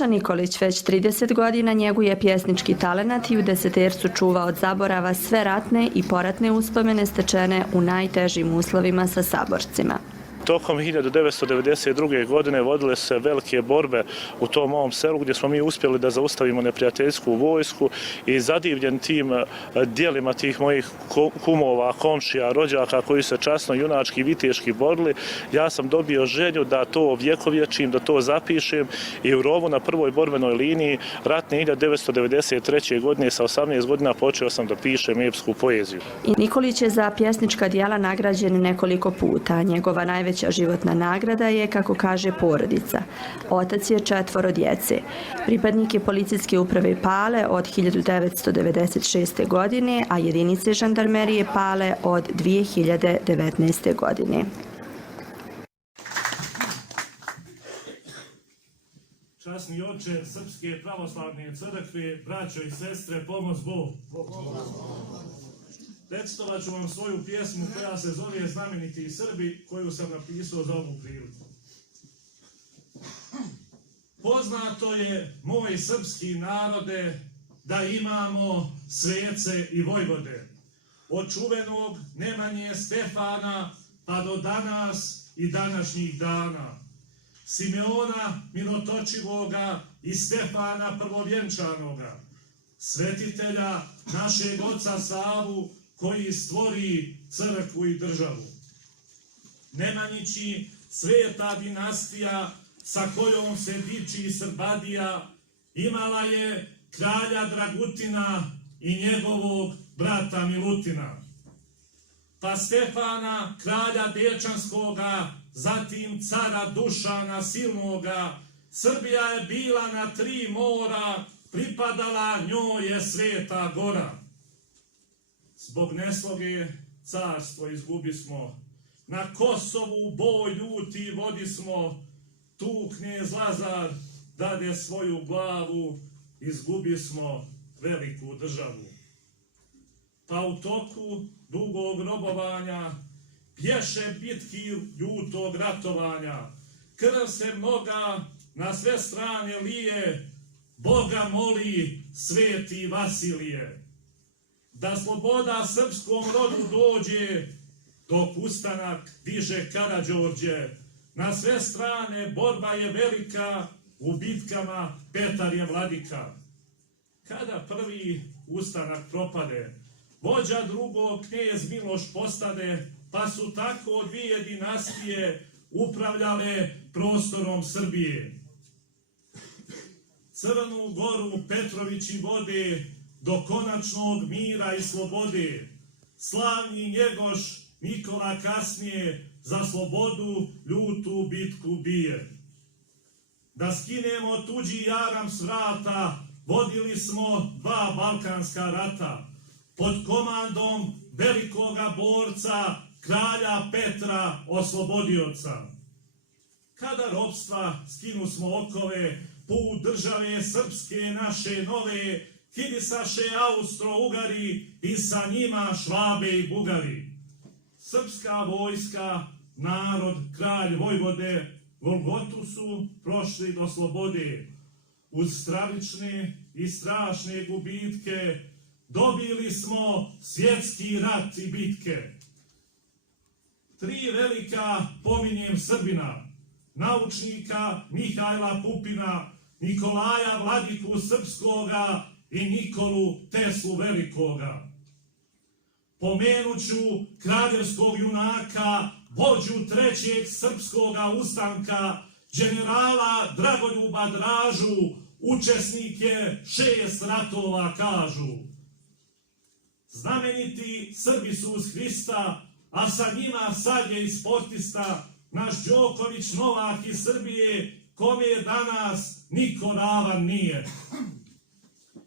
Saša Nikolić već 30 godina njeguje pjesnički talenat i u desetercu čuva od zaborava sve ratne i poratne uspomene stečene u najtežim uslovima sa saborcima. Tokom 1992. godine vodile se velike borbe u tom mom selu gdje smo mi uspjeli da zaustavimo neprijateljsku vojsku i zadivljen tim dijelima tih mojih kumova, komšija, rođaka koji se časno, junački, viteški borili, ja sam dobio želju da to vjekovječim, da to zapišem i u rovu na prvoj borbenoj liniji ratne 1993. godine sa 18 godina počeo sam da pišem epsku poeziju. I Nikolić je za pjesnička djela nagrađen nekoliko puta. Njegova najveća životna nagrada je, kako kaže, porodica. Otac je 4 djece. Pripadnik je policijske uprave Pale od 1996. godine, a jedinice žandarmerije Pale od 2019. godine. Časni oče Srpske pravoslavne crkve, braćo i sestre, pomoz Bog. Recitovat ću vam svoju pjesmu koja se zove Znameniti Srbi, koju sam napisao za ovu priliku. Poznato je, moj srpski narode, da imamo svece i vojvode. Od čuvenog Nemanje Stefana pa do danas i današnjih dana. Simeona Milotočivoga i Stefana Prvovjenčanoga. Svetitelja našeg oca Savu, koji stvori crkvu i državu. Nemanjići, sveta dinastija sa kojom se diči Srbadija, imala je kralja Dragutina i njegovog brata Milutina. Pa Stefana, kralja Dečanskoga, zatim cara Dušana Silnoga, Srbija je bila na 3 mora, pripadala njoj je Sveta Gora. Zbog nesloge carstvo izgubismo, na Kosovu boj ljuti vodismo, tu knez Lazar dade svoju glavu, izgubismo veliku državu. Pa u toku dugog robovanja, pješe bitki ljutog ratovanja, krv se mnoga na sve strane lije, Boga moli sveti Vasilije. Da sloboda srpskom rodu dođe, dok ustanak diže Karađorđe. Na sve strane borba je velika, u bitkama Petar je vladika. Kada prvi ustanak propade, vođa drugog knez Miloš postade, pa su tako 2 dinastije upravljale prostorom Srbije. Crnu Goru Petrovići vode do konačnog mira i slobode. Slavni Njegoš Nikola kasnije za slobodu ljutu bitku bije. Da skinemo tuđi jaram s vrata, vodili smo 2 balkanska rata. Pod komandom velikoga borca, kralja Petra oslobodioca. Kada ropstva skinu smo okove, put države srpske naše nove, kidisaše Austro-Ugari i sa njima Švabe i Bugari. Srpska vojska, narod, kralj Vojvode, Golgotu su prošli do slobode. Uz stravične i strašne gubitke dobili smo svjetski rat i bitke. 3 velika pominjem Srbina, naučnika Mihajla Pupina, Nikolaja Vladiku Srpskoga i Nikolu Teslu Velikoga. Pomenuću kraljevskog junaka, vođu 3. srpskoga ustanka, generala Dragoljuba Dražu, učesnike 6 ratova kažu. Znameniti Srbi su uz Hrista, a sa njima sad je i sportista, naš Đoković Novak iz Srbije, kome danas niko ravan nije.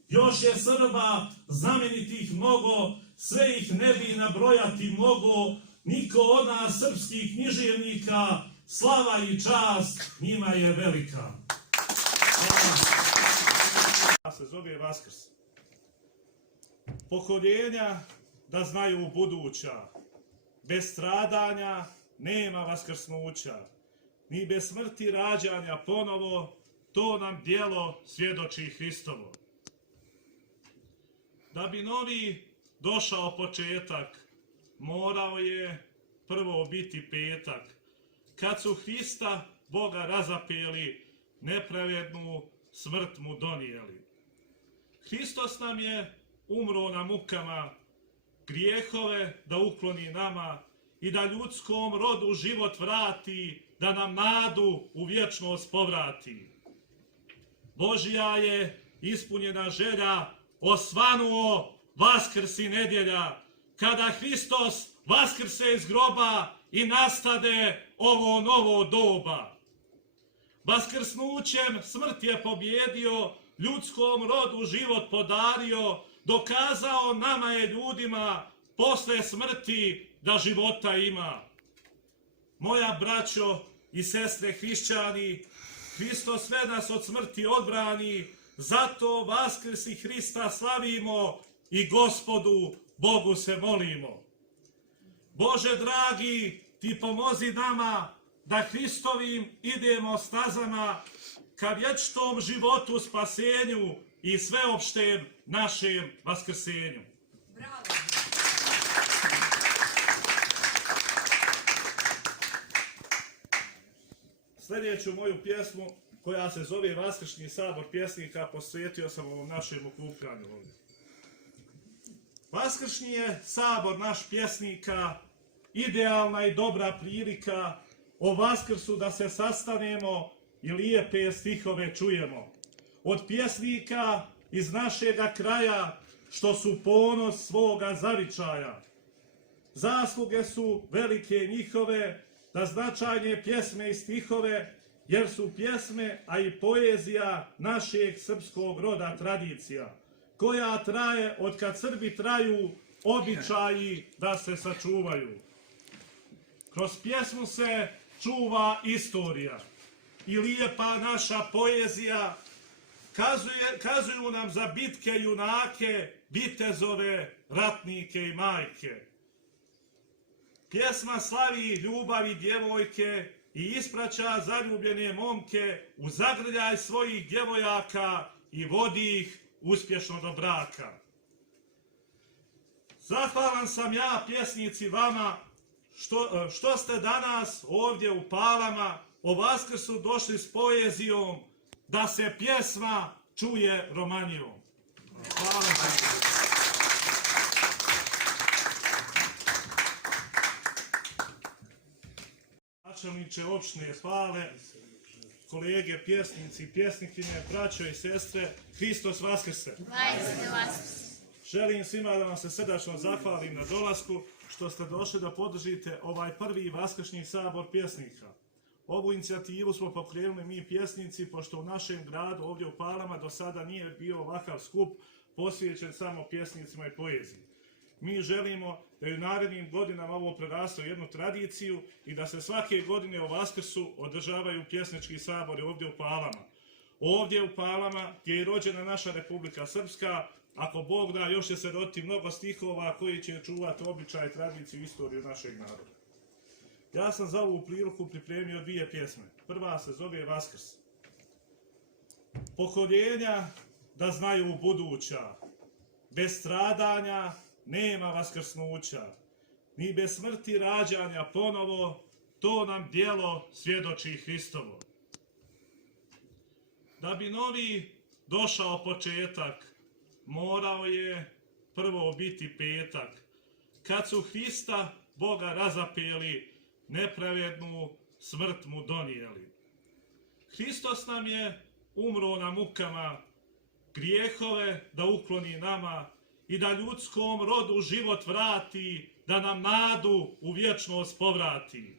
Još je Srba znamenitih mnogo, sve ih ne bi nabrojati mogo, niko od nas srpskih književnika, slava i čast njima je velika. Se zove Vaskrs. Pokoljenja da znaju buduća, bez stradanja nema vaskrsnuća, ni bez smrti rađanja ponovo, to nam djelo svjedoči Hristovo. Da bi novi došao početak, morao je prvo biti petak, kad su Hrista, Boga razapeli, nepravednu smrt mu donijeli. Hristos nam je umro na mukama, grijehove da ukloni nama i da ljudskom rodu život vrati, da nam nadu u vječnost povrati. Božja je ispunjena želja, osvanuo Vaskrsi nedjelja, kada Hristos vaskrse iz groba i nastade ovo novo doba. Vaskrsnućem smrt je pobjedio, ljudskom rodu život podario, dokazao nama je ljudima posle smrti da života ima. Moja braćo i sestre hrišćani, Hristos sve nas od smrti odbrani, zato Vaskrsi Hrista slavimo i Gospodu Bogu se molimo. Bože dragi, ti pomozi nama da Hristovim idemo stazama ka vječnom životu, spasenju i sveopštem našem vaskrsenju. Bravo! Sljedeću moju pjesmu, koja se zove Vaskršnji sabor pjesnika, posvetio sam ovom našem okupljanju ovdje. Vaskršnji je sabor naš pjesnika, idealna i dobra prilika o Vaskrsu da se sastanemo i lijepe stihove čujemo. Od pjesnika iz našega kraja, što su ponos svoga zavičaja. Zasluge su velike njihove, da značajne pjesme i stihove, jer su pjesme, a i poezija našeg srpskog roda tradicija, koja traje od kad Srbi traju, običaji da se sačuvaju. Kroz pjesmu se čuva istorija i lijepa naša poezija, kazuju nam za bitke junake, vitezove, ratnike i majke. Pjesma slavi ljubavi djevojke i ispraća zaljubljene momke u zagrljaj svojih djevojaka i vodi ih uspješno do braka. Zahvalan sam ja, pjesnici, vama što ste danas ovdje u Palama o Vaskrsu došli s poezijom, da se pjesma čuje romanijom. Hvala vam. Načelniče opštine Pale, kolege, pjesnici, pjesnikinje, braćo i sestre, Hristos Vaskrse! Želim svima da vam se srdačno zahvalim na dolasku, što ste došli da podržite ovaj prvi Vaskršnji sabor pjesnika. Ovu inicijativu smo pokrenuli mi pjesnici, pošto u našem gradu, ovdje u Palama, do sada nije bio ovakav skup posvećen samo pjesnicima i poeziji. Mi želimo da u narednim godinama ovo preraste u jednu tradiciju i da se svake godine o Vaskrsu održavaju pjesnički sabori ovdje u Palama. Ovdje u Palama, gdje je rođena naša Republika Srpska, ako Bog da, još će se roditi mnogo stihova koji će čuvati običaj, tradiciju i istoriju našeg naroda. Ja sam za ovu priliku pripremio dvije pjesme. Prva se zove Vaskrs. Pokoljenja da znaju buduća, bez stradanja nema vaskrsnuća, ni bez smrti rađanja ponovo, to nam djelo svjedoči Hristovo. Da bi novi došao početak, morao je prvo biti petak, kad su Hrista, Boga razapeli, nepravednu smrt mu donijeli. Hristos nam je umro na mukama, grijehove da ukloni nama i da ljudskom rodu život vrati, da nam nadu u vječnost povrati.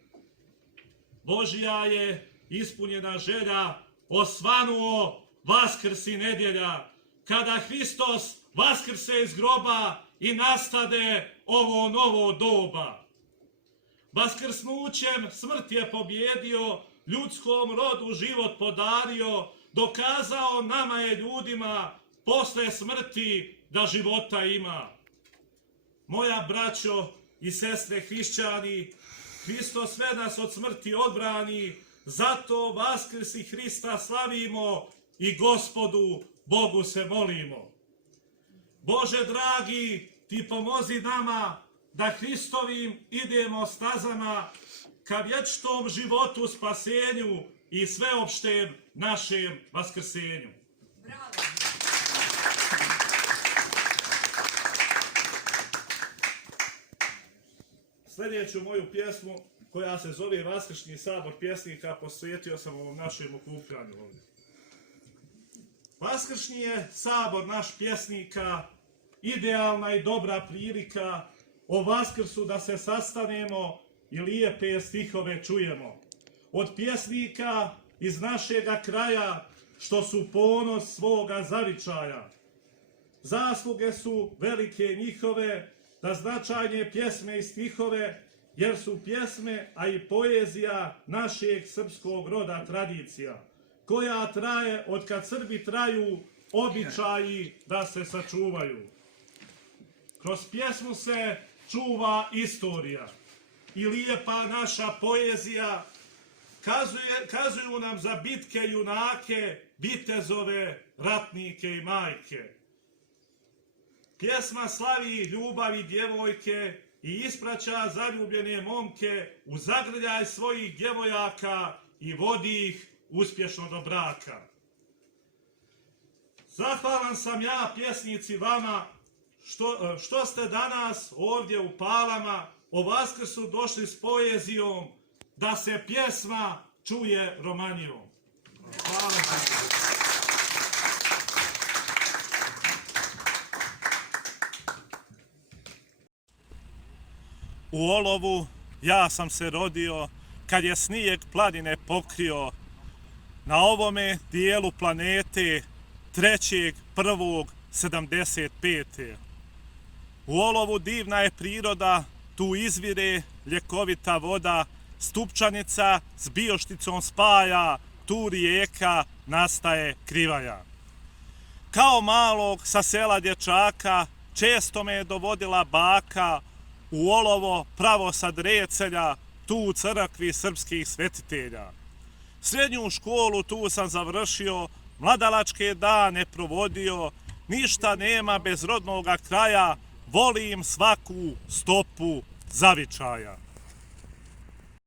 Božja je ispunjena želja, osvanuo Vaskrsi nedjelja, kada Hristos vaskrse iz groba i nastade ovo novo doba. Vaskrsnućem smrt je pobjedio, ljudskom rodu život podario, dokazao nama je ljudima posle smrti da života ima. Moja braćo i sestre hrišćani, Hristos sve nas od smrti odbrani, zato Vaskrsi Hrista slavimo i Gospodu Bogu se molimo. Bože dragi, ti pomozi nama da Hristovim idemo stazama ka vječnom životu, spasenju i sveopštem našem vaskrsenju. Sljedeću moju pjesmu, koja se zove Vaskršnji sabor pjesnika, posvetio sam ovom našem okupljanju ovdje. Vaskršnji je sabor naš pjesnika, idealna i dobra prilika o Vaskrsu da se sastanemo i lijepe stihove čujemo. Od pjesnika iz našega kraja, što su ponos svoga zavičaja. Zasluge su velike njihove, da značajne pjesme i stihove, jer su pjesme, a i poezija našeg srpskog roda tradicija, koja traje od kad Srbi traju, običaji da se sačuvaju. Kroz pjesmu se čuva istorija i lijepa naša poezija, kazuju nam za bitke junake, vitezove, ratnike i majke. Pjesma slavi ljubavi djevojke i ispraća zaljubljene momke u zagrljaj svojih djevojaka i vodi ih uspješno do braka. Zahvalan sam ja, pjesnici, vama što ste danas ovdje u Palama o Vaskrsu došli s poezijom, da se pjesma čuje romanijom. Hvala vam. U olovu ja sam se rodio, kad je snijeg planine pokrio, na ovome dijelu planete 3.1.75. U olovu divna je priroda, tu izvire ljekovita voda, Stupčanica s Biošticom spaja, tu rijeka nastaje Krivaja. Kao malog sa sela dječaka, često me je dovodila baka u olovo pravo sa Drecelja, tu u crkvi srpskih svetitelja. Srednju školu tu sam završio, mladalačke dane provodio, ništa nema bez rodnoga kraja, volim svaku stopu zavičaja.